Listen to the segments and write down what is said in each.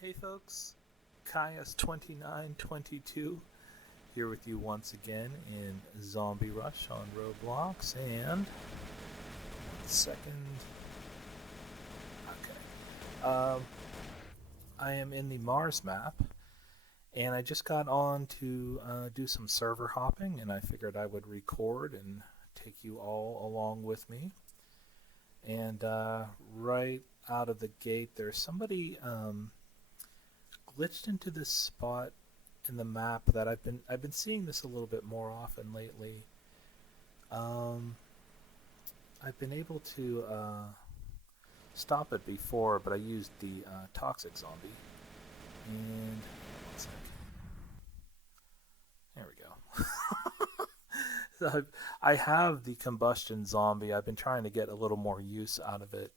Hey folks, Caius2922 here with you once again in Zombie Rush on Roblox, and second, okay, I am in the Mars map, and I just got on to do some server hopping, and I figured I would record and take you all along with me. And right out of the gate, there's somebody glitched into this spot in the map that I've been seeing this a little bit more often lately. Um, I've been able to stop it before, but I used the toxic zombie. And one sec. There we go. So I have the combustion zombie. I've been trying to get a little more use out of it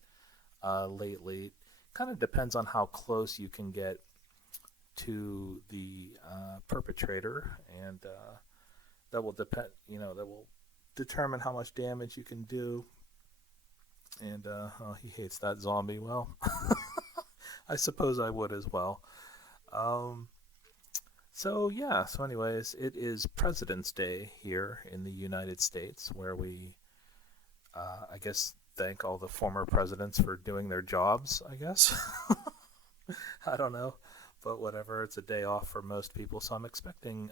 lately. Kind of depends on how close you can get to the perpetrator, and that will depend. That will determine how much damage you can do. And oh, he hates that zombie. Well, I suppose I would as well. Um, so yeah. So anyways, it is President's Day here in the United States, where we, I guess, thank all the former presidents for doing their jobs. I guess. I don't know, but whatever. It's a day off for most people, so I'm expecting.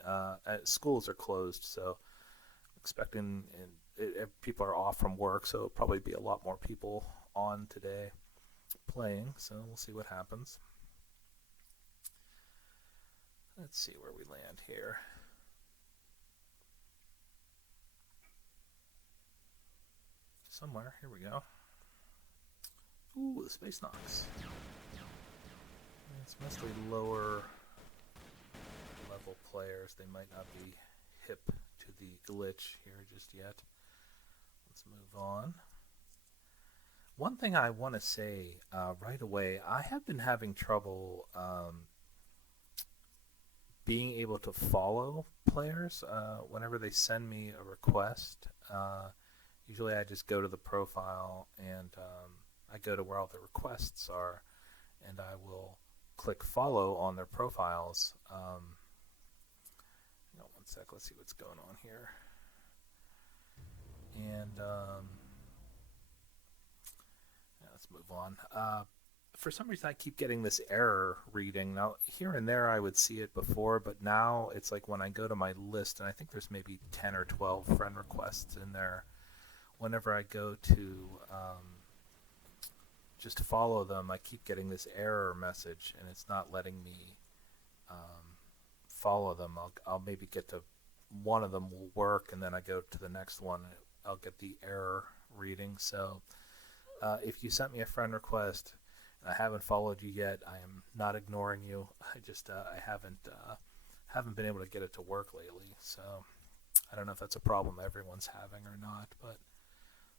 Schools are closed, so expecting people are off from work, so it'll probably be a lot more people on today playing. So we'll see what happens. Let's see where we land here. Somewhere. Here we go. Ooh, the Space Knocks. It's mostly lower level players. They might not be hip to the glitch here just yet. Let's move on. One thing I want to say right away, I have been having trouble being able to follow players whenever they send me a request. Usually I just go to the profile and I go to where all the requests are, and I will click follow on their profiles. One sec, let's see what's going on here. And yeah, let's move on. For some reason, I keep getting this error reading. Now, here and there, I would see it before, but now it's like when I go to my list, and I think there's maybe 10 or 12 friend requests in there. Whenever I go to just follow them, I keep getting this error message, and it's not letting me follow them. I'll maybe get to one of them will work, and then I go to the next one, and I'll get the error reading. So if you sent me a friend request and I haven't followed you yet, I am not ignoring you. I just I haven't been able to get it to work lately. So I don't know if that's a problem everyone's having or not, but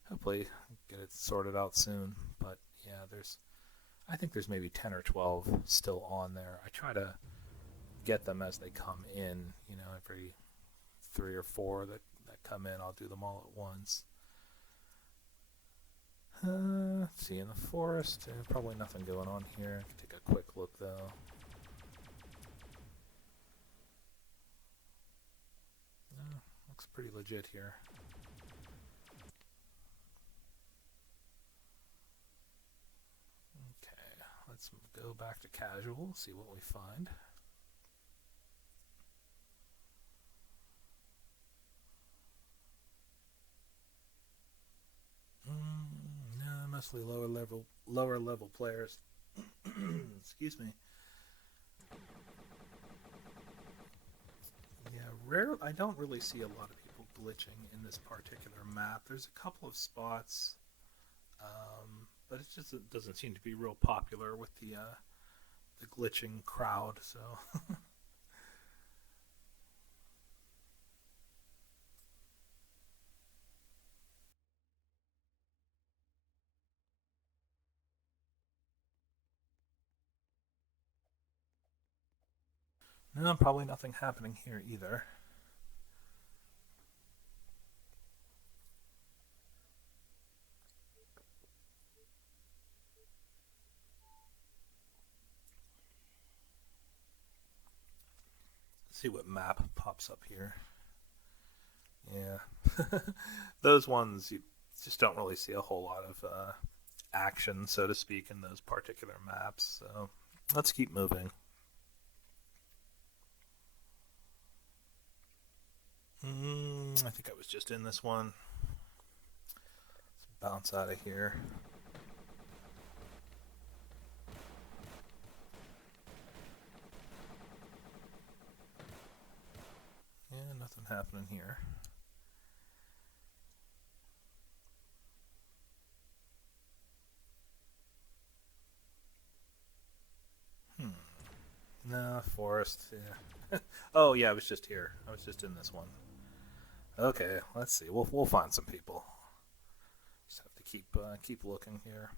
hopefully get it sorted out soon. But yeah, I think there's maybe 10 or 12 still on there. I try to get them as they come in. Every 3 or 4 that come in, I'll do them all at once. Let's see, in the forest, probably nothing going on here. I can take a quick look though. Looks pretty legit here. Okay, let's go back to casual, see what we find. No, mostly lower level players. Excuse me. Yeah, rare. I don't really see a lot of people glitching in this particular map. There's a couple of spots, but it doesn't seem to be real popular with the glitching crowd. So no, probably nothing happening here either. See what map pops up here. Yeah. Those ones you just don't really see a whole lot of action, so to speak, in those particular maps. So let's keep moving. I think I was just in this one. Let's bounce out of here. Yeah, nothing happening here. No, forest. Yeah. Oh yeah, I was just here. I was just in this one. Okay, let's see. We'll find some people. Just have to keep looking here.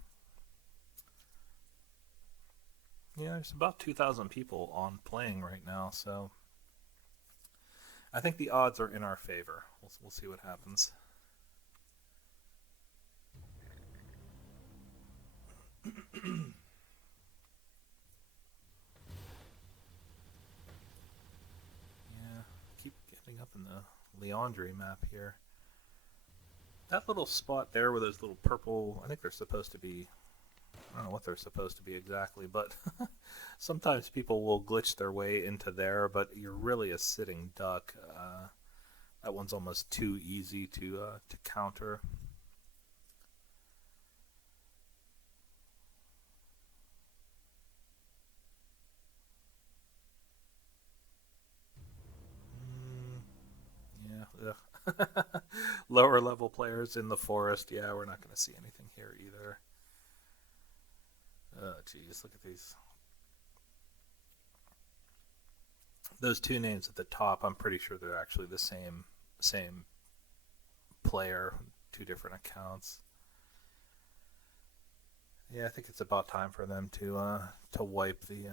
Yeah, there's about 2,000 people on playing right now, so I think the odds are in our favor. We'll see what happens. Yeah, keep getting up in the Leandre map here. That little spot there where those little purple, I think they're supposed to be, I don't know what they're supposed to be exactly, but sometimes people will glitch their way into there, but you're really a sitting duck. That one's almost too easy to counter. Yeah, lower level players in the forest. Yeah, we're not going to see anything here either. Oh, geez, look at these. Those two names at the top, I'm pretty sure they're actually the same player, two different accounts. Yeah, I think it's about time for them to wipe the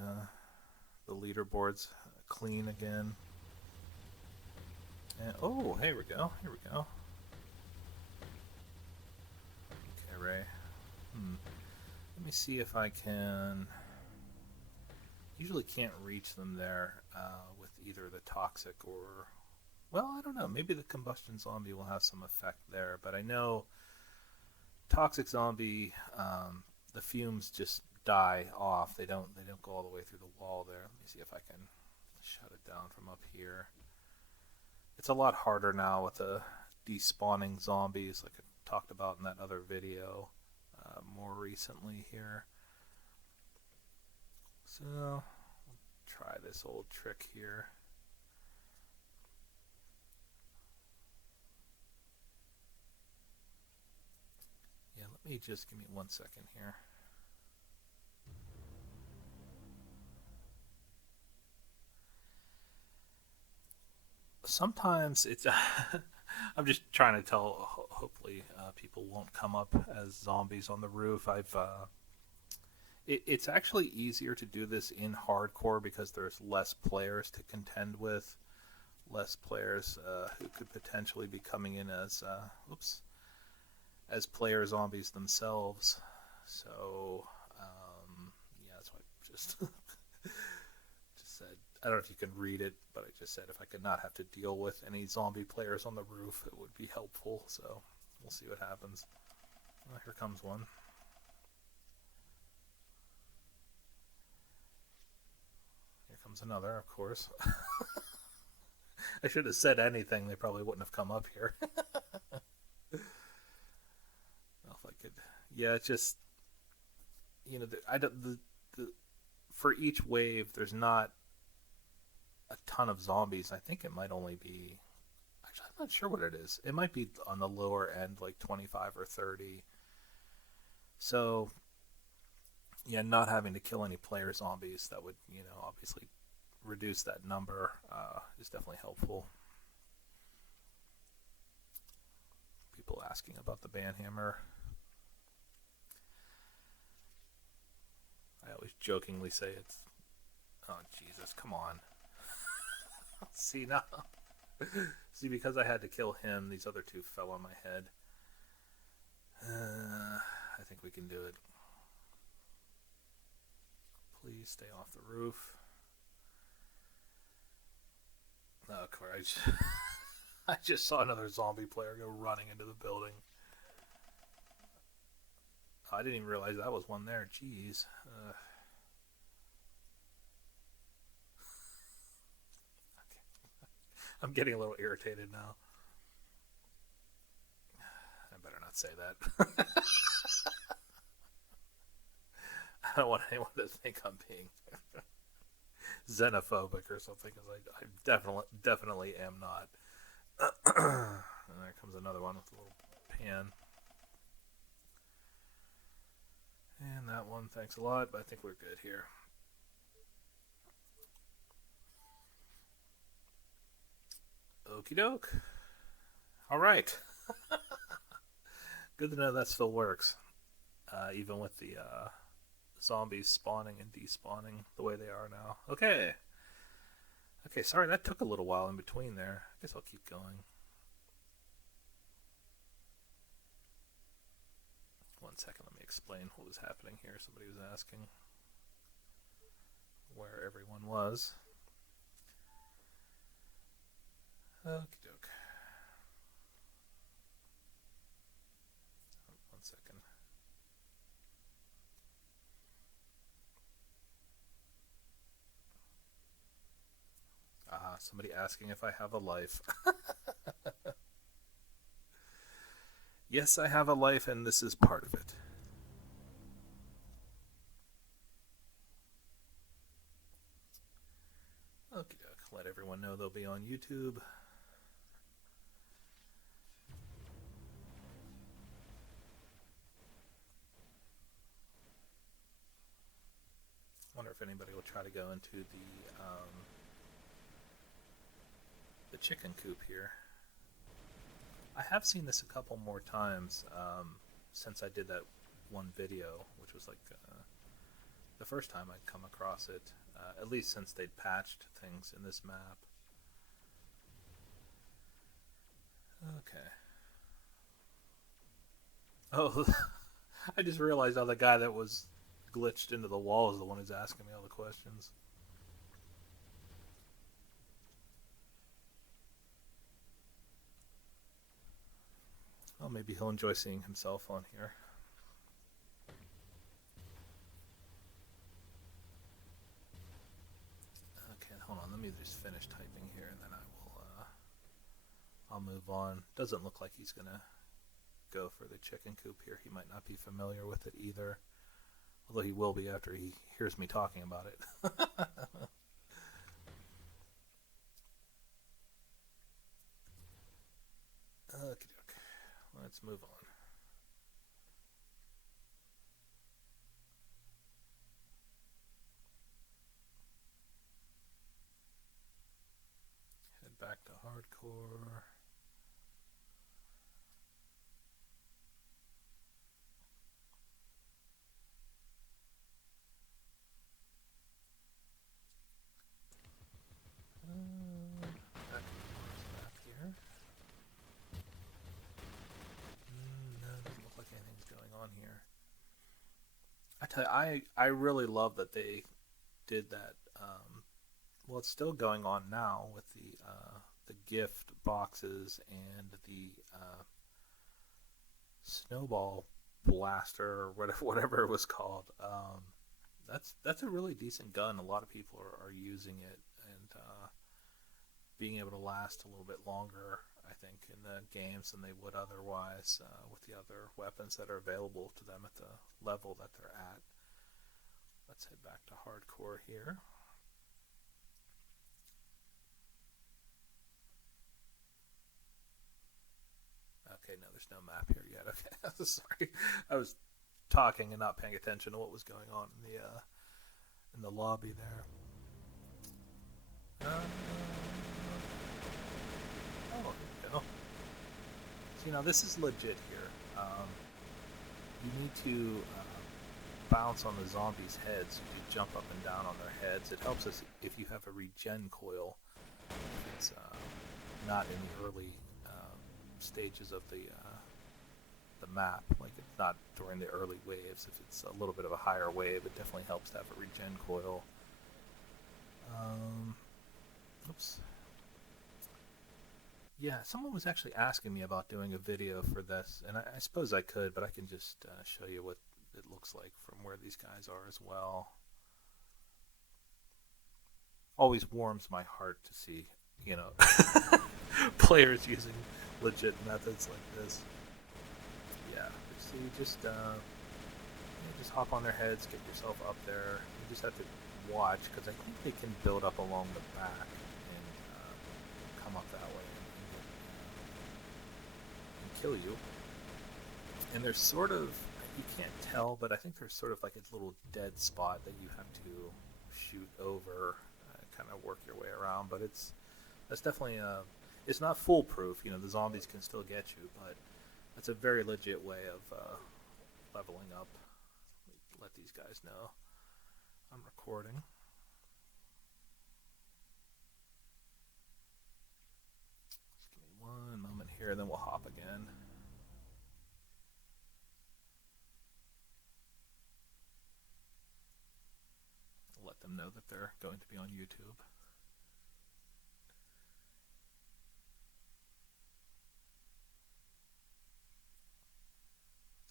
leaderboards clean again. And, oh, here we go. Here we go. Okay, Ray. Let me see if I can. Usually can't reach them there with either the toxic or, well, I don't know. Maybe the combustion zombie will have some effect there, but I know toxic zombie, the fumes just die off. They don't go all the way through the wall there. Let me see if I can shut it down from up here. It's a lot harder now with the despawning zombies, like I talked about in that other video more recently here. So, we'll try this old trick here. Yeah, let me just give me 1 second here. Sometimes it's I'm just trying to tell, hopefully people won't come up as zombies on the roof. It's actually easier to do this in hardcore because there's less players to contend with, less players who could potentially be coming in as player zombies themselves. So yeah, that's why I just said, I don't know if you can read it, but I just said if I could not have to deal with any zombie players on the roof, it would be helpful. So we'll see what happens. Well, here comes one. Here comes another, of course. I should have said anything. They probably wouldn't have come up here. Well, if I could, yeah, it's just, you know, for each wave, there's not a ton of zombies. I think it might only be, actually, I'm not sure what it is. It might be on the lower end, like 25 or 30. So, yeah, not having to kill any player zombies, that would, you know, obviously reduce that number is definitely helpful. People asking about the banhammer. I always jokingly say it's, oh Jesus, come on. See now. See, because I had to kill him, these other two fell on my head. I think we can do it. Please stay off the roof. Oh, Christ. I just saw another zombie player go running into the building. Oh, I didn't even realize that was one there. Jeez. I'm getting a little irritated now. I better not say that. I don't want anyone to think I'm being xenophobic or something, because I definitely am not. And there comes another one with a little pan. And that one, thanks a lot, but I think we're good here. Okie doke. All right. Good to know that still works, even with the zombies spawning and despawning the way they are now. Okay. Okay, sorry, that took a little while in between there. I guess I'll keep going. 1 second, let me explain what was happening here. Somebody was asking where everyone was. Okie doke. 1 second. Somebody asking if I have a life. Yes, I have a life, and this is part of it. Okie doke. Let everyone know they'll be on YouTube. Wonder if anybody will try to go into the chicken coop here. I have seen this a couple more times since I did that one video, which was like the first time I'd come across it, at least since they'd patched things in this map. Okay. Oh, I just realized how the guy that was glitched into the wall is the one who's asking me all the questions. Well, maybe he'll enjoy seeing himself on here. Okay, hold on. Let me just finish typing here, and then I'll move on. Doesn't look like he's gonna go for the chicken coop here. He might not be familiar with it either, although he will be after he hears me talking about it. Okay, let's move on. Head back to hardcore. Back to the map here. No, doesn't look like anything's going on here. I tell you, I really love that they did that. Well, it's still going on now with the gift boxes and the snowball blaster or whatever it was called. That's a really decent gun. A lot of people are using it, and being able to last a little bit longer, I think, in the games than they would otherwise with the other weapons that are available to them at the level that they're at. Let's head back to hardcore here. Okay, no, there's no map here yet. Okay, sorry, I was talking and not paying attention to what was going on in the lobby there. Oh, here we go. So, this is legit here. You need to bounce on the zombies' heads. You jump up and down on their heads. It helps us if you have a regen coil. It's not in the early stages of the map. Like, it's not during the early waves. If it's a little bit of a higher wave, it definitely helps to have a regen coil. Oops. Yeah, someone was actually asking me about doing a video for this, and I suppose I could, but I can just show you what it looks like from where these guys are as well. Always warms my heart to see, you know, players using legit methods like this. Yeah, so you just hop on their heads, get yourself up there. You just have to watch because I think they can build up along the back and come up that way and kill you. And there's sort of, you can't tell, but I think there's sort of like a little dead spot that you have to shoot over, kind of work your way around. But that's definitely it's not foolproof. You know, the zombies can still get you, but that's a very legit way of leveling up. Let these guys know I'm recording. Just give me one moment here, and then we'll hop again. Let them know that they're going to be on YouTube.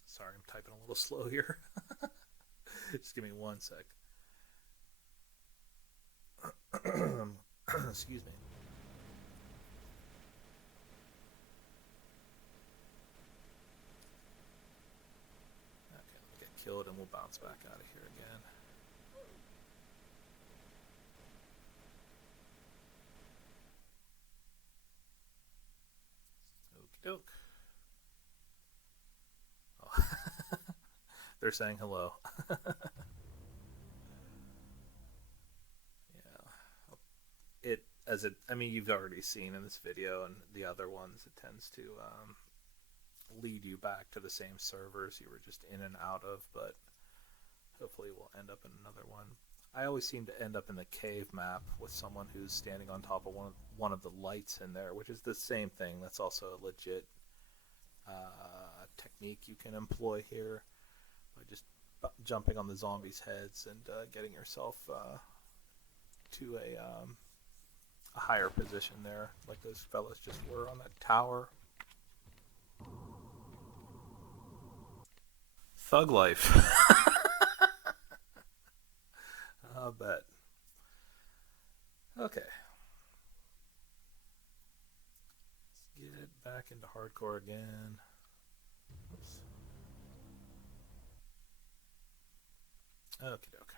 Sorry, I'm typing a little slow here. Just give me one sec. Excuse me. Okay, we'll get killed and we'll bounce back out of here again. Okie doke. Oh. They're saying hello. Yeah. I mean, you've already seen in this video and the other ones, it tends to lead you back to the same servers you were just in and out of, but hopefully we'll end up in another one. I always seem to end up in the cave map with someone who's standing on top of one of the lights in there, which is the same thing. That's also a legit technique you can employ here by just jumping on the zombies' heads and getting yourself to a higher position there, like those fellas just were on that tower. Thug life. I'll bet. Okay. Let's get back into hardcore again. Oops. Okie doke.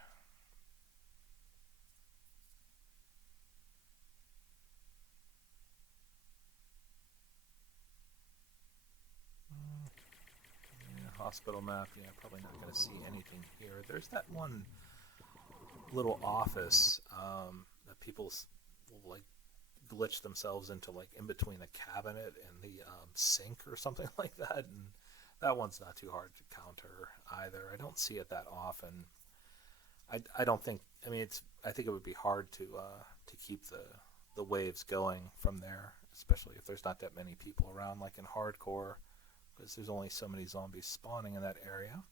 Hospital map. Yeah, probably not going to see anything here. There's that one little office that people will like glitch themselves into, like in between the cabinet and the sink or something like that, and that one's not too hard to counter either. I don't see it that often. I don't think. I mean, I think it would be hard to keep the waves going from there, especially if there's not that many people around, like in hardcore, because there's only so many zombies spawning in that area.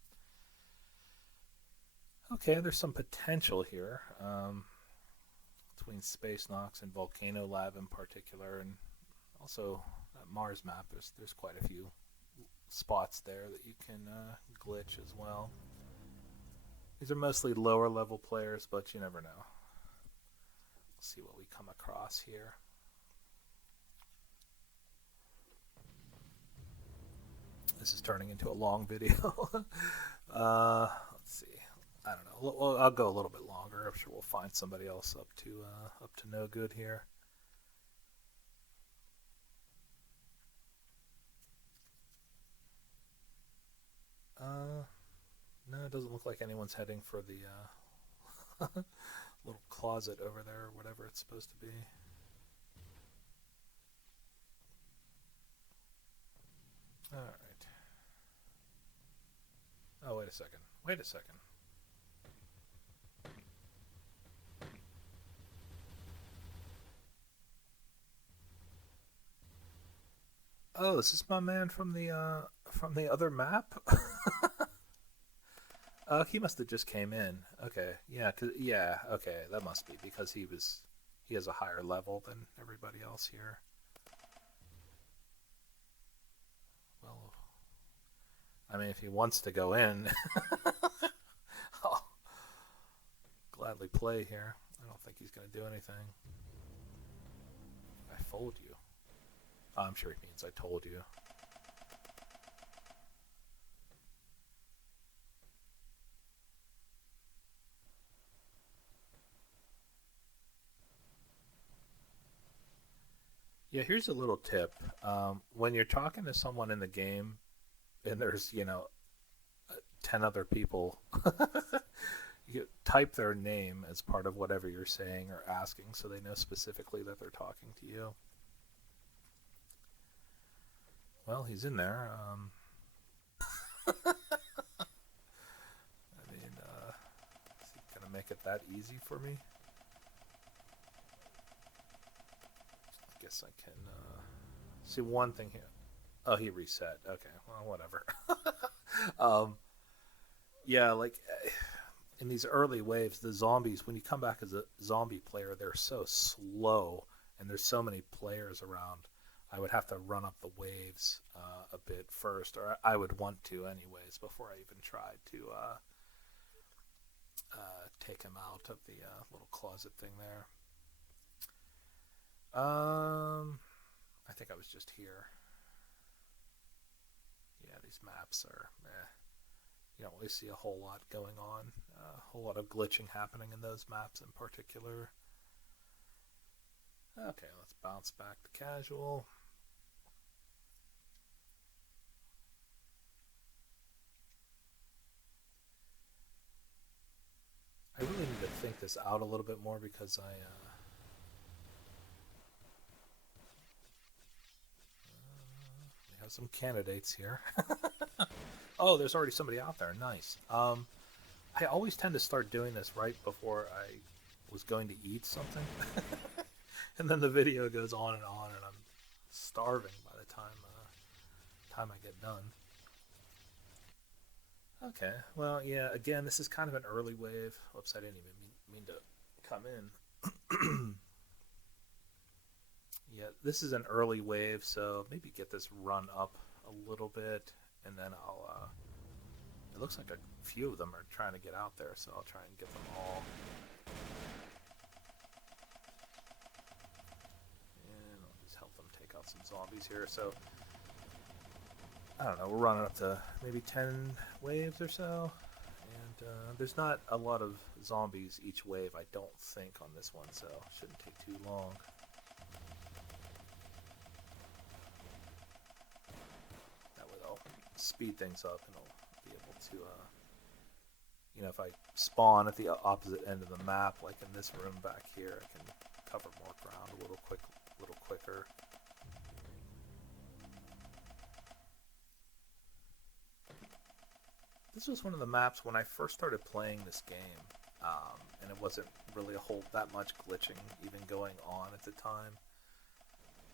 Okay, there's some potential here between Space Nox and Volcano Lab in particular, and also Mars map. There's quite a few spots there that you can glitch as well. These are mostly lower level players, but you never know. Let's see what we come across here. This is turning into a long video. Let's see. I don't know. Well, I'll go a little bit longer. I'm sure we'll find somebody else up to no good here. No, it doesn't look like anyone's heading for the little closet over there, or whatever it's supposed to be. All right. Oh, wait a second. Wait a second. Oh, is this my man from the other map? He must have just came in. Okay, yeah, okay, that must be because he has a higher level than everybody else here. I mean, if he wants to go in, I'll gladly play here. I don't think he's going to do anything. I fold you. I'm sure he means I told you. Yeah, here's a little tip. When you're talking to someone in the game and there's, 10 other people, you type their name as part of whatever you're saying or asking so they know specifically that they're talking to you. Well, he's in there. I mean, is he going to make it that easy for me? I guess I can see one thing here. Oh, he reset. Okay, well, whatever. um, yeah, like in these early waves, the zombies, when you come back as a zombie player, they're so slow and there's so many players around. I would have to run up the waves a bit first, or I would want to anyways, before I even tried to take him out of the little closet thing there. I think I was just here. Yeah, these maps are, you don't really see a whole lot going on. A whole lot of glitching happening in those maps in particular. Okay, let's bounce back to casual. I really need to think this out a little bit more because I have some candidates here. Oh, there's already somebody out there. Nice. I always tend to start doing this right before I was going to eat something. And then the video goes on, and I'm starving by the time I get done. Okay, well, yeah, again, this is kind of an early wave. Oops, I didn't even mean to come in. Yeah, this is an early wave, so maybe get this run up a little bit, and then it looks like a few of them are trying to get out there, so I'll try and get them all. And I'll just help them take out some zombies here. So, I don't know, we're running up to maybe 10 waves or so. And there's not a lot of zombies each wave, I don't think, on this one, so it shouldn't take too long. That way I'll speed things up and I'll be able to, if I spawn at the opposite end of the map, like in this room back here, I can cover more ground a little quicker. This was one of the maps when I first started playing this game, and it wasn't really that much glitching even going on at the time.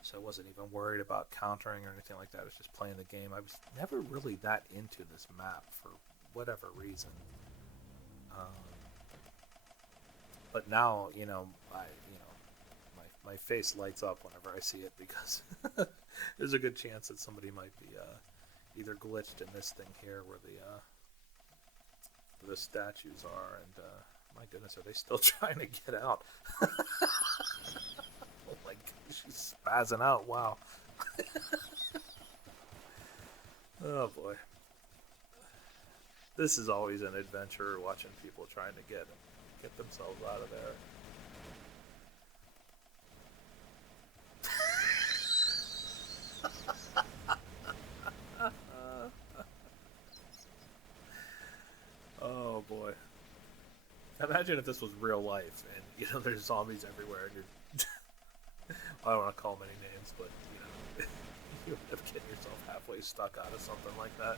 So I wasn't even worried about countering or anything like that. I was just playing the game. I was never really that into this map for whatever reason. But now, my face lights up whenever I see it because there's a good chance that somebody might be either glitched in this thing here where the statues are, and my goodness, are they still trying to get out? Oh my god, she's spazzing out. Wow. Oh boy. This is always an adventure, watching people trying to get themselves out of there. Oh boy. Imagine if this was real life and there's zombies everywhere and you're I don't want to call them any names, but you end up getting yourself halfway stuck out of something like that.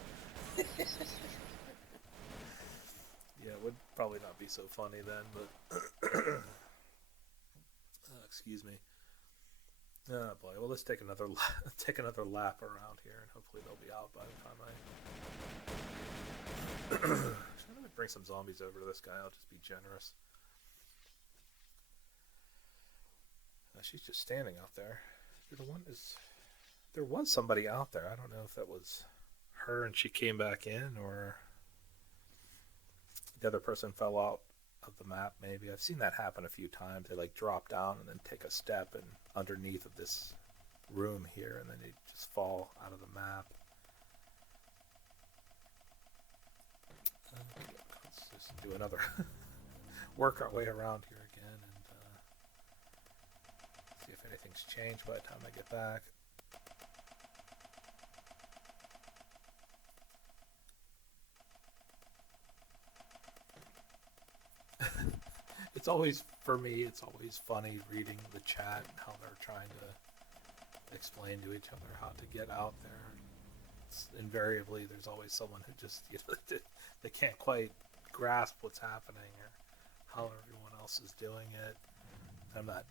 Yeah, it would probably not be so funny then, but excuse me. Oh boy. Well, let's take another take another lap around here, and hopefully they'll be out by the time I. Let me bring some zombies over to this guy. I'll just be generous. She's just standing out there. There was somebody out there. I don't know if that was her and she came back in, or the other person fell out of the map. Maybe I've seen that happen a few times. They like drop down and then take a step and underneath of this room here, and then they just fall out of the map. Okay, let's just do another work our way around here again and see if anything's changed by the time I get back. It's always, for me, it's always funny reading the chat and how they're trying to explain to each other how to get out there. It's invariably, there's always someone who just, they can't quite grasp what's happening or how everyone else is doing it. I'm not,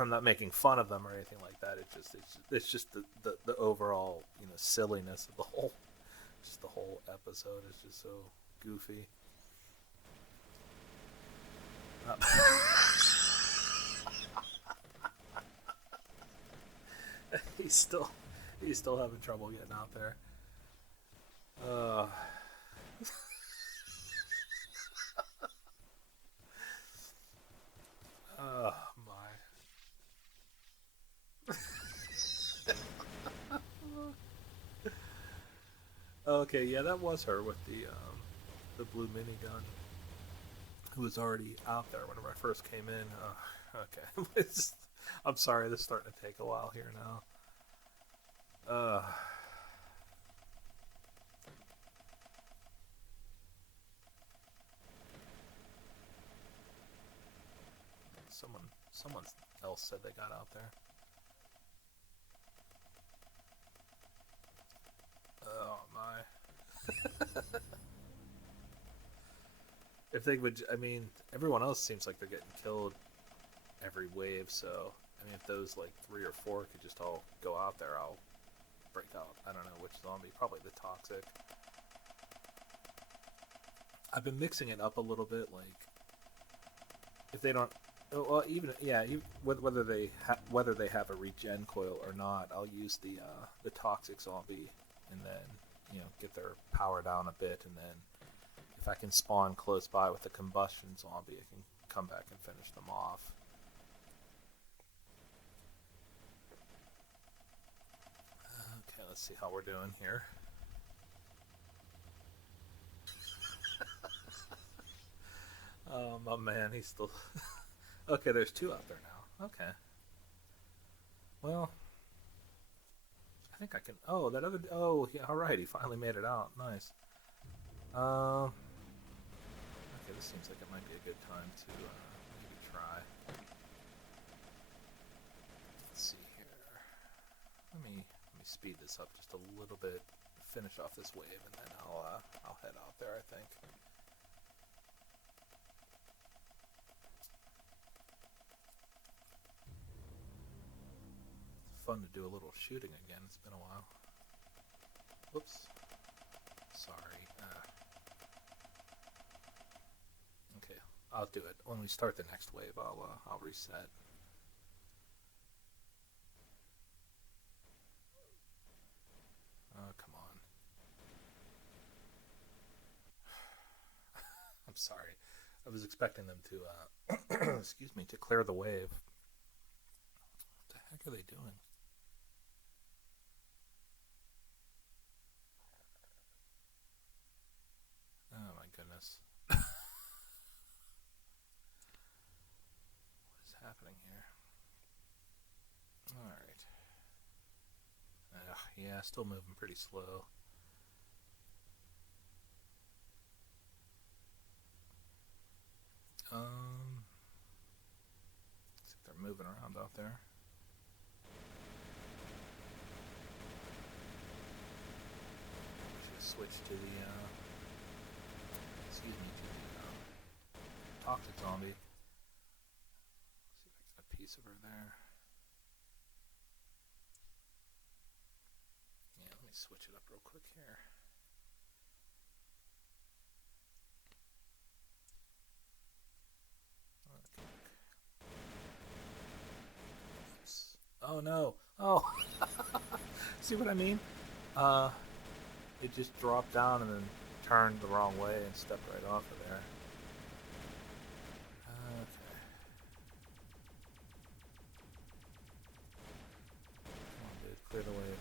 I'm not making fun of them or anything like that. It's just the overall, silliness of the whole, just the whole episode is just so goofy. He's still having trouble getting out there. Oh my. Okay, yeah, that was her with the blue minigun, who was already out there whenever I first came in. Okay, I'm sorry, this is starting to take a while here now. Someone else said they got out there. Oh my. If they would, I mean, everyone else seems like they're getting killed every wave, so, I mean, if those, like, 3 or 4 could just all go out there, I'll break out, I don't know which zombie, probably the toxic. I've been mixing it up a little bit, like, if they don't, well, even, yeah, whether they have a regen coil or not, I'll use the toxic zombie, and then, get their power down a bit, and then if I can spawn close by with a combustion zombie, I can come back and finish them off. Okay, let's see how we're doing here. Oh, my man, he's still... Okay, there's 2 out there now. Okay. Well, I think I can... Oh, that other... Oh, yeah, alright, he finally made it out. Nice. Okay, this seems like it might be a good time to maybe try. Let's see here. Let me speed this up just a little bit, finish off this wave, and then I'll head out there, I think. It's fun to do a little shooting again. It's been a while. Whoops. Sorry. Okay, I'll do it. When we start the next wave, I'll reset. Oh, come on. I'm sorry. I was expecting them to, excuse me, to clear the wave. What the heck are they doing? Oh my goodness. What is happening here? Alright. Yeah, still moving pretty slow. Looks like they're moving around out there. Should switch to the, excuse me, to the toxic zombie. See if I can get a piece of her there. Yeah, let me switch it up real quick here. Oh no! Oh, see what I mean? It just dropped down and then turned the wrong way and stepped right off of there. Okay. Come on, dude. Clear the wave.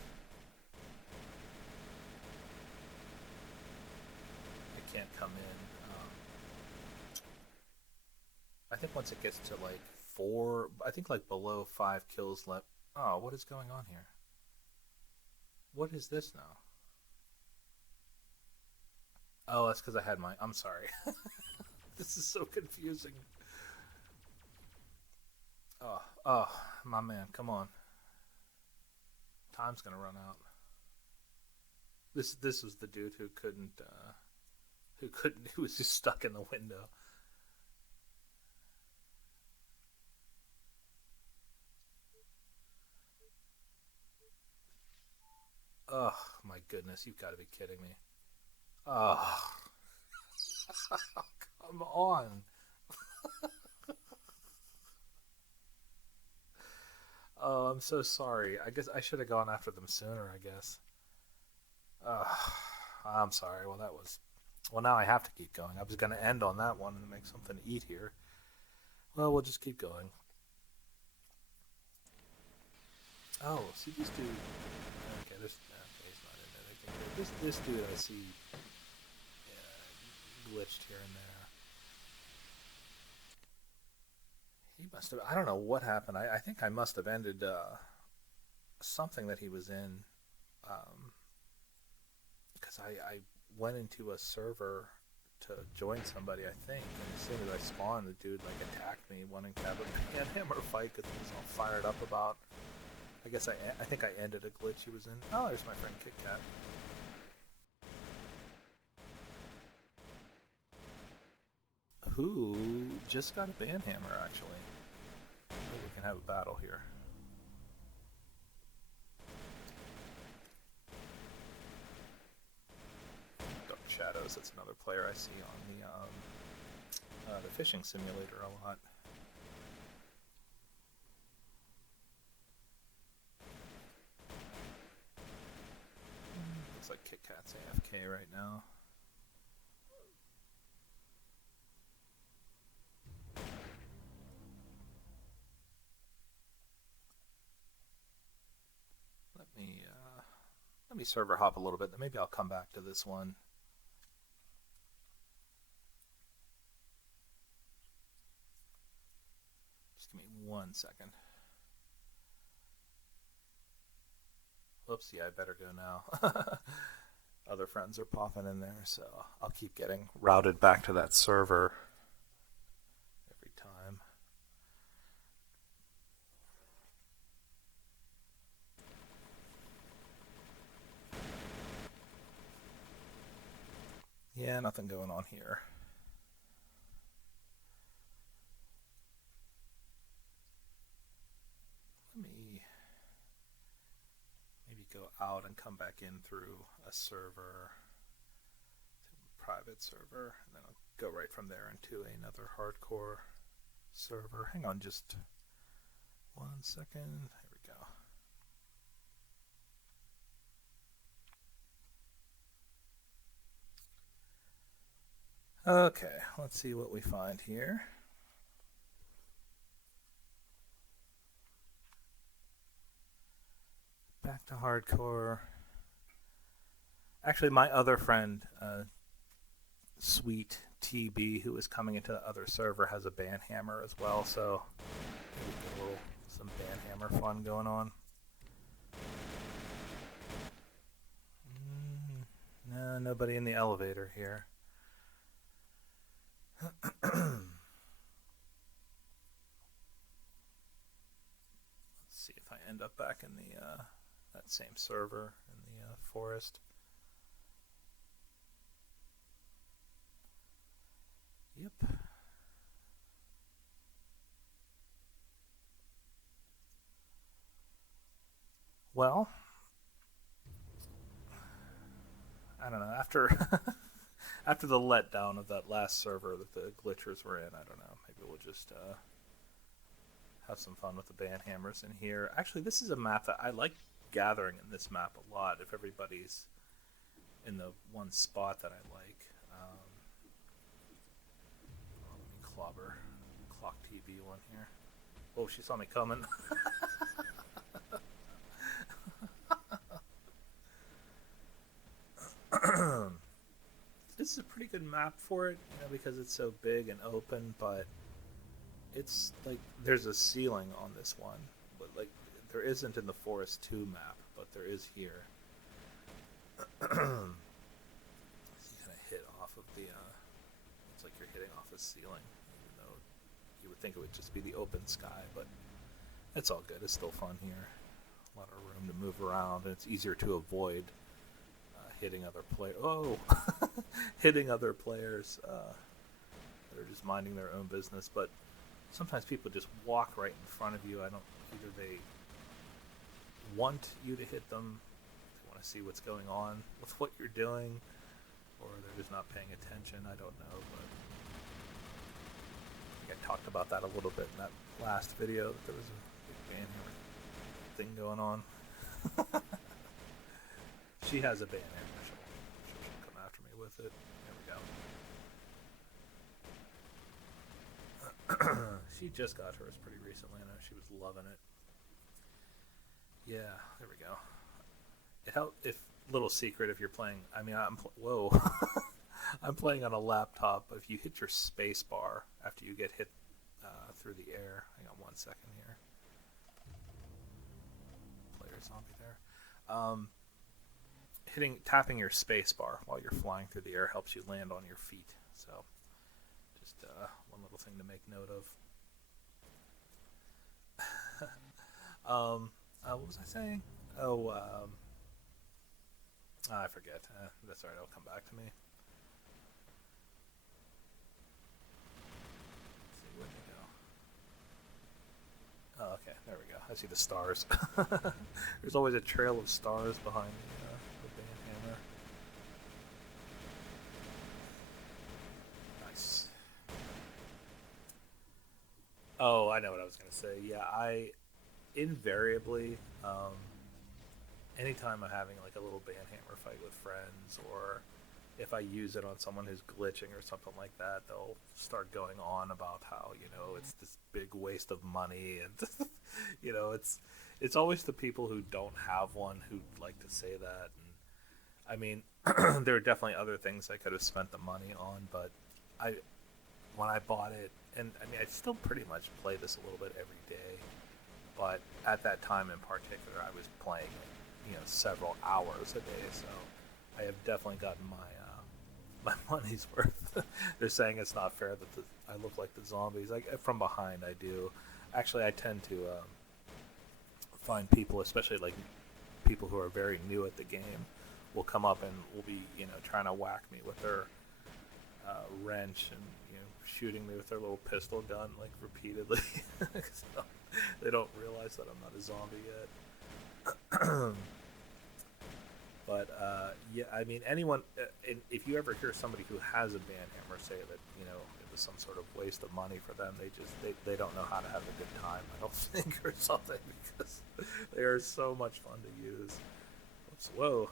I can't come in. I think once it gets to like 4, I think like below 5 kills left. Oh, what is going on here? What is this now? Oh, that's because I had my. I'm sorry. This is so confusing. Oh, my man, come on. Time's gonna run out. This was the dude who couldn't, who was just stuck in the window. Oh my goodness, you've got to be kidding me. Oh, come on. Oh, I'm so sorry. I guess I should have gone after them sooner, I guess. Oh, I'm sorry. Well, that was. Well, now I have to keep going. I was going to end on that one and make something to eat here. Well, we'll just keep going. Oh, see these two. Okay, okay, he's not in there. This dude I see glitched here and there. He must have. I don't know what happened. I think I must have ended something that he was in, because I went into a server to join somebody, I think, and as soon as I spawned, the dude like attacked me, wanting to have a panhammer fight because he was all fired up about. I think I ended a glitch he was in. Oh, there's my friend Kit Kat. Who just got a banhammer actually. Maybe we can have a battle here. Dark Shadows, that's another player I see on the fishing simulator a lot. Looks like Kit Kat's AFK right now. Let me server hop a little bit, then maybe I'll come back to this one. Just give me 1 second. Oops, yeah, I better go now. Other friends are popping in there, so I'll keep getting routed back to that server every time. Yeah, nothing going on here. Let me maybe go out and come back in through a server, private server, and then I'll go right from there into another hardcore server. Hang on just 1 second. There we go. Okay, let's see what we find here. Back to hardcore. Actually, my other friend, Sweet TB, who is coming into the other server, has a banhammer as well, so maybe a little some banhammer fun going on. No, nobody in the elevator here. Let's see if I end up back in the that same server in the forest. Yep. Well, I don't know. After the letdown of that last server that the glitchers were in, I don't know. Maybe we'll just have some fun with the banhammers in here. Actually, this is a map that I like gathering in this map a lot. If everybody's in the one spot that I like. Let me clobber Clock TV one here. Oh, she saw me coming. This is a pretty good map for it, because it's so big and open, but it's like there's a ceiling on this one, but like there isn't in the Forest 2 map, but there is here. So you kind of hit off of the, it's like you're hitting off a ceiling, even though you would think it would just be the open sky, but it's all good. It's still fun here. A lot of room to move around, and it's easier to avoid hitting other players. Oh, hitting other players that are just minding their own business. But sometimes people just walk right in front of you. Either they want you to hit them, they want to see what's going on with what you're doing, or they're just not paying attention. I don't know, but I think I talked about that a little bit in that last video. There was a big ban thing going on. She has a ban hammer. She'll come after me with it. There we go. She just got hers pretty recently. I know she was loving it. Yeah, there we go. It helped. If little secret, if you're playing. I mean, whoa. I'm playing on a laptop. But if you hit your space bar after you get hit through the air, hang on 1 second here. Player zombie there. Tapping your space bar while you're flying through the air helps you land on your feet. So, just one little thing to make note of. What was I saying? Oh, I forget. That's alright. It'll come back to me. Let's see, where'd they go? Oh, okay. There we go. I see the stars. There's always a trail of stars behind the band hammer. Nice. Oh, I know what I was going to say. Yeah, I invariably, anytime I'm having like a little band hammer fight with friends, or if I use it on someone who's glitching or something like that, they'll start going on about how, it's this big waste of money, and it's always the people who don't have one who like to say that. And I mean, there are definitely other things I could have spent the money on, but when I bought it, and I mean, I still pretty much play this a little bit every day, but at that time in particular, I was playing several hours a day, so I have definitely gotten my money's worth. They're saying it's not fair that I look like the zombies. Like from behind, I do. Actually, I tend to find people, especially like people who are very new at the game, will come up and will be trying to whack me with their wrench and shooting me with their little pistol gun like repeatedly. So they don't realize that I'm not a zombie yet. But yeah, I mean, anyone, if you ever hear somebody who has a band hammer say that it was some sort of waste of money for them, they don't know how to have a good time, I don't think, or something, because they are so much fun to use. Oops, whoa.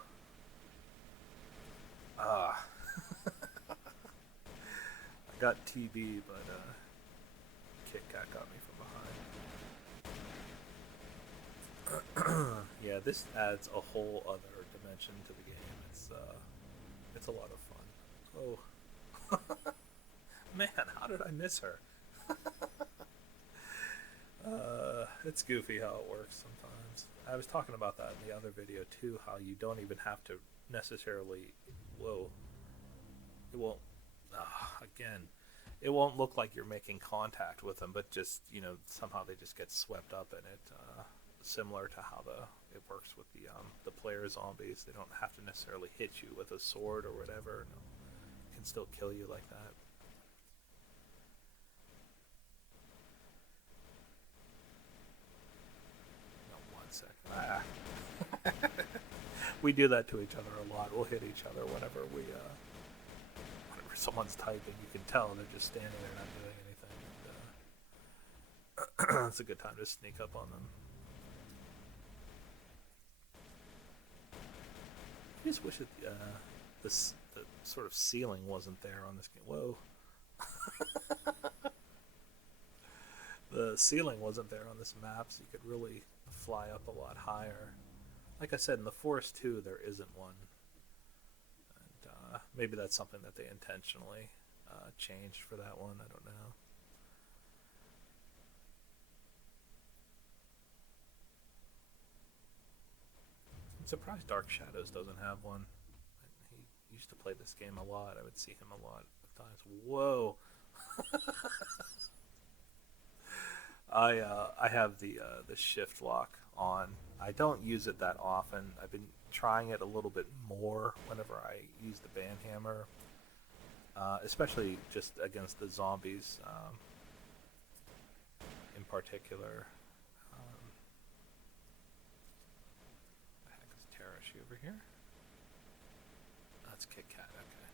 I got TB, but Kit Kat got me from behind. Yeah, this adds a whole other dimension to the game. It's a lot of fun. Oh, man, how did I miss her? It's goofy how it works sometimes. I was talking about that in the other video too, how you don't even have to necessarily. Whoa, it won't. Again, it won't look like you're making contact with them, but just somehow they just get swept up in it. Similar to how it works with the player zombies. They don't have to necessarily hit you with a sword or whatever. No, it can still kill you like that. No, 1 second. We do that to each other a lot. We'll hit each other whenever someone's typing. You can tell they're just standing there not doing anything. And, it's a good time to sneak up on them. I just wish it, the sort of ceiling wasn't there on this game. Whoa. The ceiling wasn't there on this map, so you could really fly up a lot higher. Like I said, in the Forest 2, there isn't one. And maybe that's something that they intentionally changed for that one. I don't know. I'm surprised Dark Shadows doesn't have one. He used to play this game a lot. I would see him a lot of times. Whoa. I have the shift lock on. I don't use it that often. I've been trying it a little bit more whenever I use the banhammer, especially just against the zombies in particular. The heck is Tara? Is she over here? That's Kit Kat. Okay.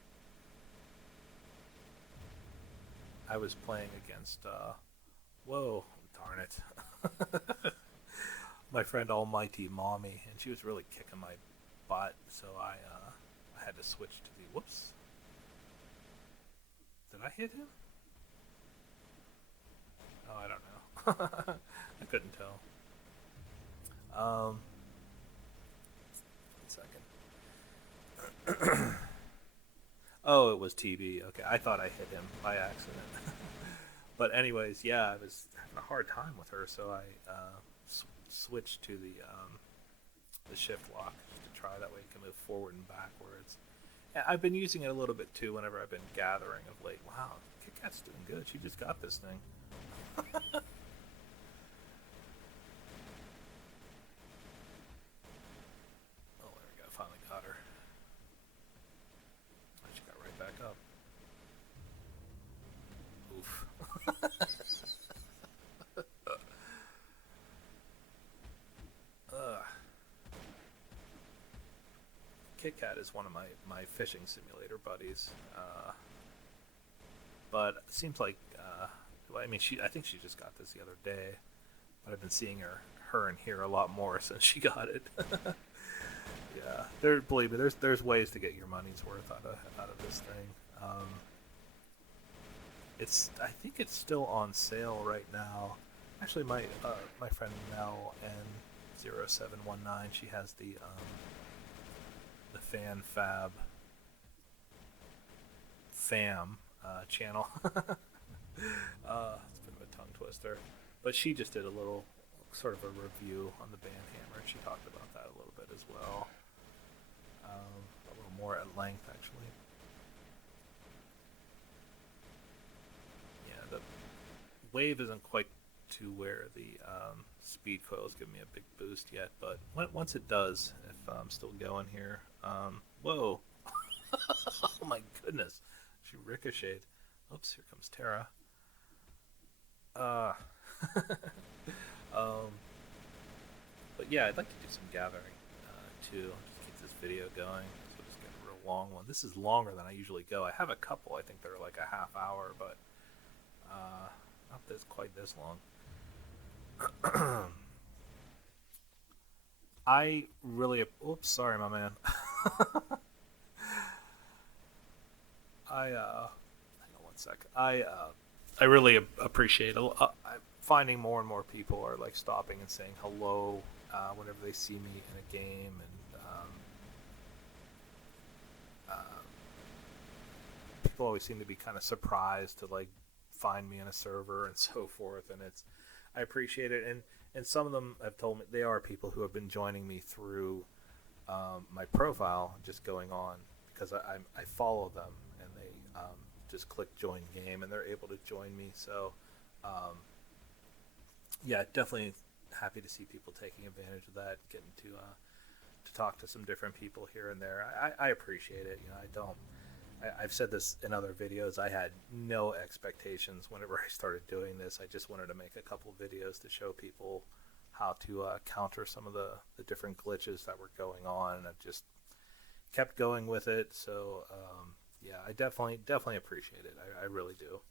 I was playing against. Whoa, darn it. My friend Almighty Mommy, and she was really kicking my butt, so I had to switch to the. Whoops. Did I hit him? Oh, I don't know. I couldn't tell. 1 second. Oh, it was TB. Okay, I thought I hit him by accident. But anyways, yeah, I was having a hard time with her, so I switched to the shift lock just to try that way you can move forward and backwards. And I've been using it a little bit too whenever I've been gathering of late. Wow, Kit Kat's doing good. She just got this thing. Oh, there we go. Finally got her. She got right back up. Oof. Kit Kat is one of my fishing simulator buddies, but it seems like well, I mean, I think she just got this the other day, but I've been seeing her in here a lot more since she got it. Yeah, believe me, there's ways to get your money's worth out of this thing. I think it's still on sale right now. Actually, my friend Mel N0719, she has the Fan Fab Fam channel. It's a bit of a tongue twister, but she just did a little sort of a review on the band hammer, and she talked about that a little bit as well, a little more at length actually. Yeah, the wave isn't quite to where the speed coils give me a big boost yet, but once it does, if I'm still going here, whoa, oh my goodness, she ricocheted. Oops, here comes Tara. Uh, um, but yeah, I'd like to do some gathering too. Just keep this video going. So we'll just get a real long one. This is longer than I usually go. I have a couple. I think they're like a half hour, but not quite this long. I really. Oops, sorry, my man. Hang on 1 sec. I really appreciate. I'm finding more and more people are like stopping and saying hello whenever they see me in a game, and people always seem to be kind of surprised to like find me in a server and so forth, and I appreciate it, and some of them have told me they are people who have been joining me through my profile, just going on because I follow them, and they just click join game and they're able to join me. So yeah, definitely happy to see people taking advantage of that, getting to talk to some different people here and there. I appreciate it. You know, I've said this in other videos. I had no expectations whenever I started doing this. I just wanted to make a couple videos to show people how to counter some of the different glitches that were going on, and I've just kept going with it. So yeah, I definitely appreciate it. I really do.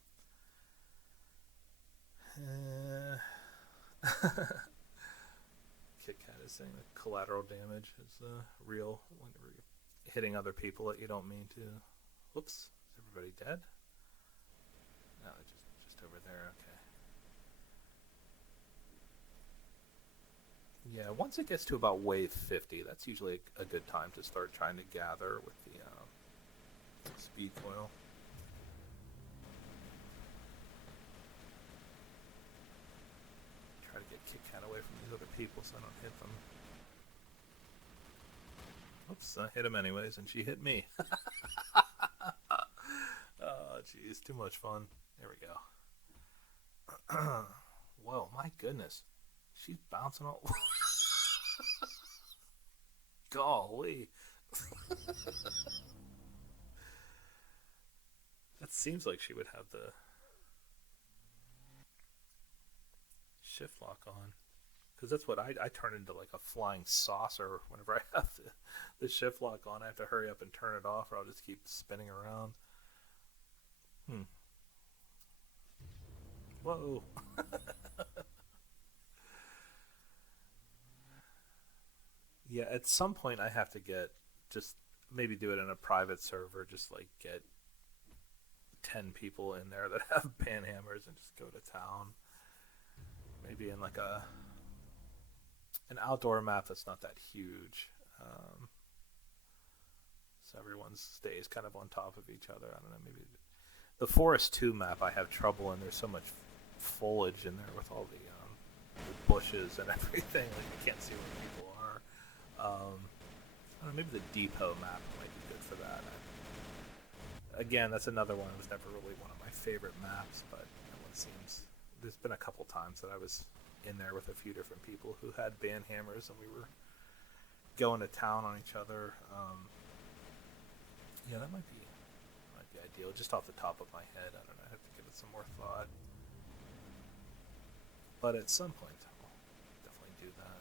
Kit Kat is saying that collateral damage is real whenever you hitting other people that you don't mean to. Whoops, is everybody dead? No, just over there. Okay. Yeah, once it gets to about wave 50, that's usually a good time to start trying to gather with the speed coil. Try to get Kit Kat away from these other people so I don't hit them. Oops, I hit him anyways, and she hit me. Oh, jeez, too much fun. There we go. Whoa, my goodness. She's bouncing all... Golly. That seems like she would have the shift lock on. Because that's what I turn into, like a flying saucer whenever I have the shift lock on. I have to hurry up and turn it off or I'll just keep spinning around. Whoa. Yeah, at some point I have to just maybe do it in a private server, just like get 10 people in there that have panhammers and just go to town. Maybe in like an outdoor map that's not that huge. So everyone stays kind of on top of each other. I don't know, maybe the Forest 2 map I have trouble in. There's so much foliage in there with all the bushes and everything. Like you can't see where people are. I don't know, maybe the Depot map might be good for that. Again, that's another one that was never really one of my favorite maps, but that one seems... There's been a couple times that I was in there with a few different people who had band hammers and we were going to town on each other. Yeah, that might be ideal. Just off the top of my head, I don't know. I have to give it some more thought. But at some point, I'll definitely do that.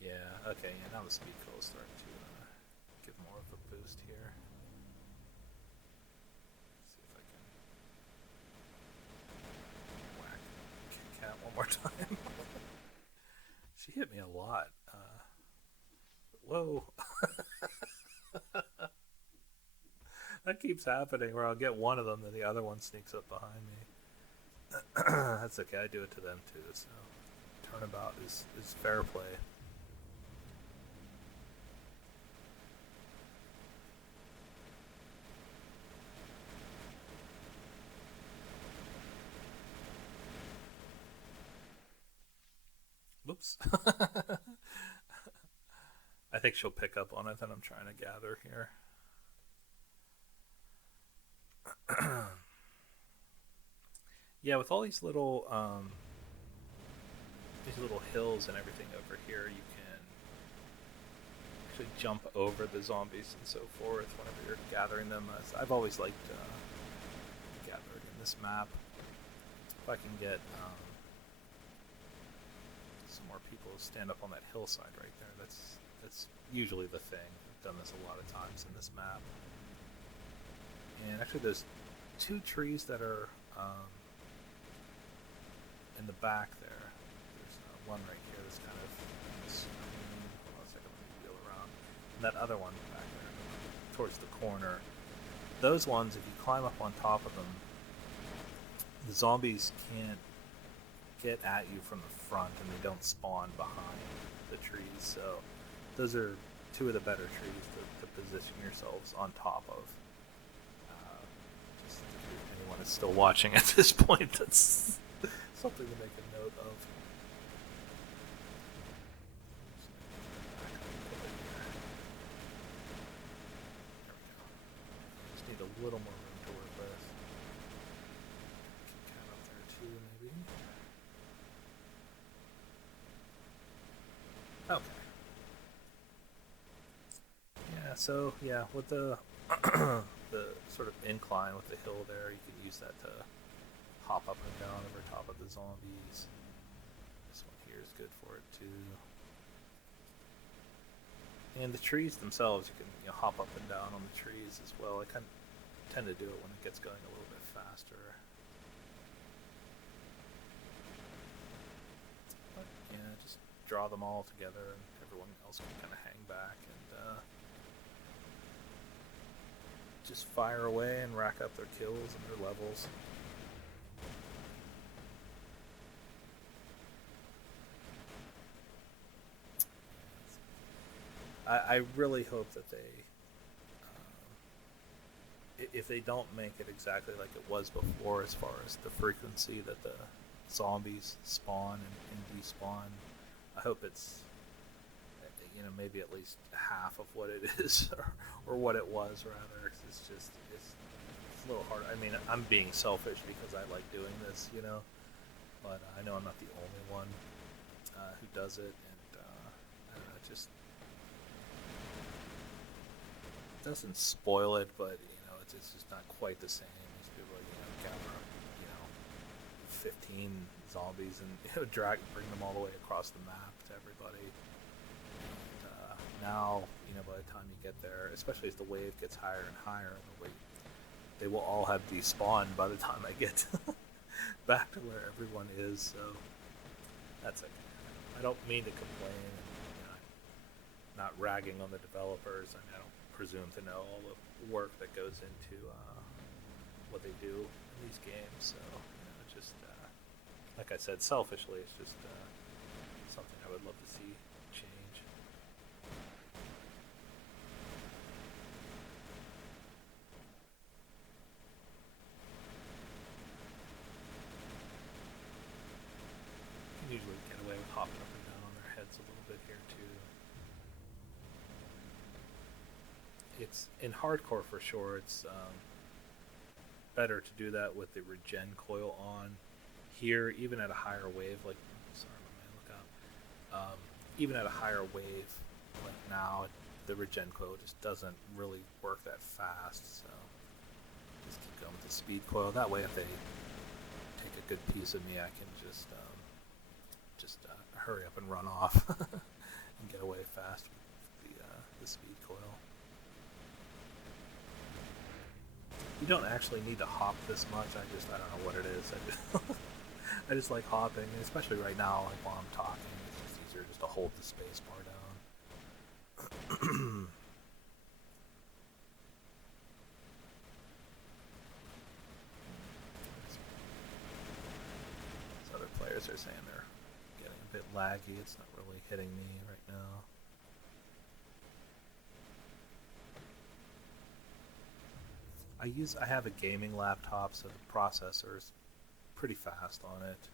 Yeah, okay, yeah, now the speed coil is starting to give more of a boost here. Let's see if I can whack Kit Kat one more time. She hit me a lot. Whoa. That keeps happening where I'll get one of them and the other one sneaks up behind me. That's okay, I do it to them too, so turnabout is fair play. Whoops. I think she'll pick up on it that I'm trying to gather here. Yeah, with all these little hills and everything over here, you can actually jump over the zombies and so forth whenever you're gathering them. I've always liked gathering in this map. If I can get some more people to stand up on that hillside right there, that's usually the thing. I've done this a lot of times in this map. And actually there's two trees that are in the back there. There's one right here that's kind of hold on a second, let me wheel around. And that other one back there towards the corner. Those ones, if you climb up on top of them, the zombies can't get at you from the front and they don't spawn behind the trees. So those are two of the better trees to position yourselves on top of. Just if anyone is still watching at this point, that's something to make a note of. There we go. Just need a little more room to work with. Kit Kat up there too, maybe. Okay. Yeah, so yeah, with the the sort of incline with the hill there, you can use that to hop up and down over top of the zombies. This one here is good for it too. And the trees themselves, you can hop up and down on the trees as well. I kind of tend to do it when it gets going a little bit faster. But yeah, just draw them all together, and everyone else can kind of hang back and just fire away and rack up their kills and their levels. I really hope that if they don't make it exactly like it was before, as far as the frequency that the zombies spawn and despawn, I hope it's maybe at least half of what it is, or what it was rather. It's a little hard. I mean, I'm being selfish because I like doing this, but I know I'm not the only one who does it, and I don't know, it just doesn't spoil it, but it's just not quite the same as people gather up 15 zombies and bring them all the way across the map to everybody. And now by the time you get there, especially as the wave gets higher and higher, they will all have despawned by the time I get back to where everyone is. So that's okay. I don't mean to complain. Not ragging on the developers. I mean, I don't presume to know all the work that goes into what they do in these games. So, just like I said, selfishly, it's just something I would love to see change. You can usually get away with hopping up and down on their heads a little bit here too. It's in hardcore for sure. It's better to do that with the regen coil on. Here, even at a higher wave, like sorry, my man, look out. Even at a higher wave, like now, the regen coil just doesn't really work that fast. So just keep going with the speed coil. That way, if they take a good piece of me, I can just hurry up and run off and get away fast with the speed coil. You don't actually need to hop this much. I don't know what it is. I just like hopping, especially right now, like while I'm talking. It's just easier just to hold the space bar down. These other players are saying they're getting a bit laggy. It's not really hitting me right now. I have a gaming laptop, so the processor's pretty fast on it.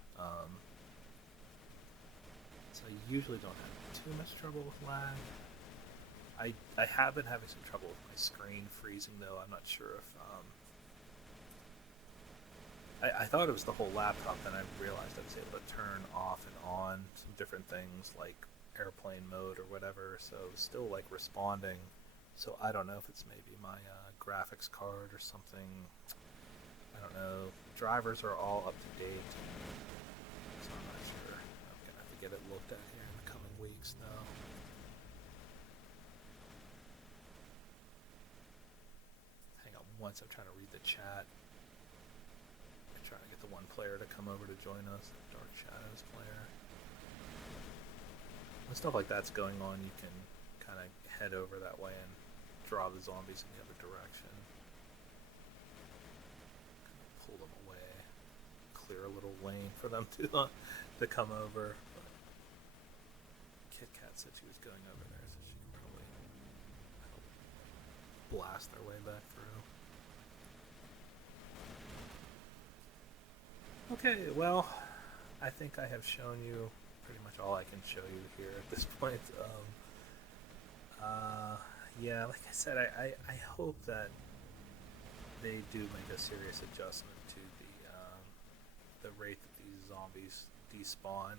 So I usually don't have too much trouble with lag. I have been having some trouble with my screen freezing though. I'm not sure if I thought it was the whole laptop, then I realized I was able to turn off and on some different things like airplane mode or whatever, so it was still like responding. So I don't know if it's maybe my graphics card or something. I don't know. Drivers are all up to date, so I'm not sure. I'm gonna have to get it looked at here in the coming weeks though. Hang on once, I'm trying to read the chat. I'm trying to get the one player to come over to join us, the Dark Shadows player. When stuff like that's going on, you can kind of head over that way and draw the zombies in the other direction. Kind of pull them away, clear a little lane for them to come over. But Kit Kat said she was going over there, so she can probably help blast their way back through. Okay, well, I think I have shown you pretty much all I can show you here at this point. Yeah, like I said, I hope that they do make a serious adjustment to the rate that these zombies despawn.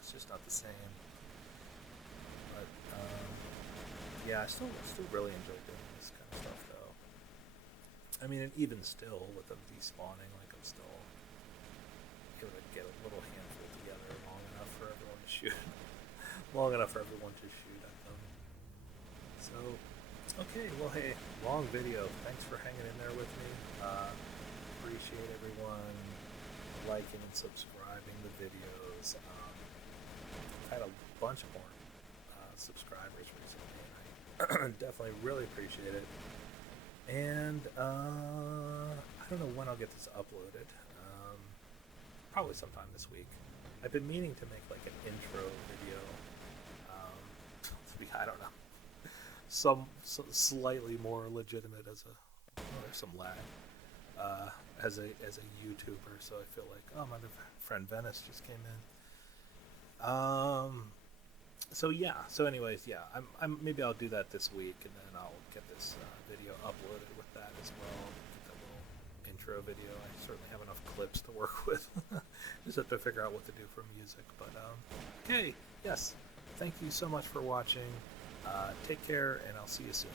It's just not the same. But yeah, I still really enjoy doing this kind of stuff though. I mean, and even still with them despawning, like I'm still able to get a little handful together long enough for everyone to shoot. Long enough for everyone to shoot at them. So, okay, well, hey, long video. Thanks for hanging in there with me. Appreciate everyone liking and subscribing the videos. I've had a bunch more subscribers recently, and I definitely really appreciate it. And I don't know when I'll get this uploaded. Probably sometime this week. I've been meaning to make like an intro video. I don't know, some slightly more legitimate as a. Oh, there's some lag. As a YouTuber, so I feel like, oh, my friend Venice just came in. So yeah. So anyways, yeah. I'm maybe I'll do that this week, and then I'll get this video uploaded with that as well. Get that little intro video. I certainly have enough clips to work with. Just have to figure out what to do for music. But okay, yes. Thank you so much for watching. Take care, and I'll see you soon.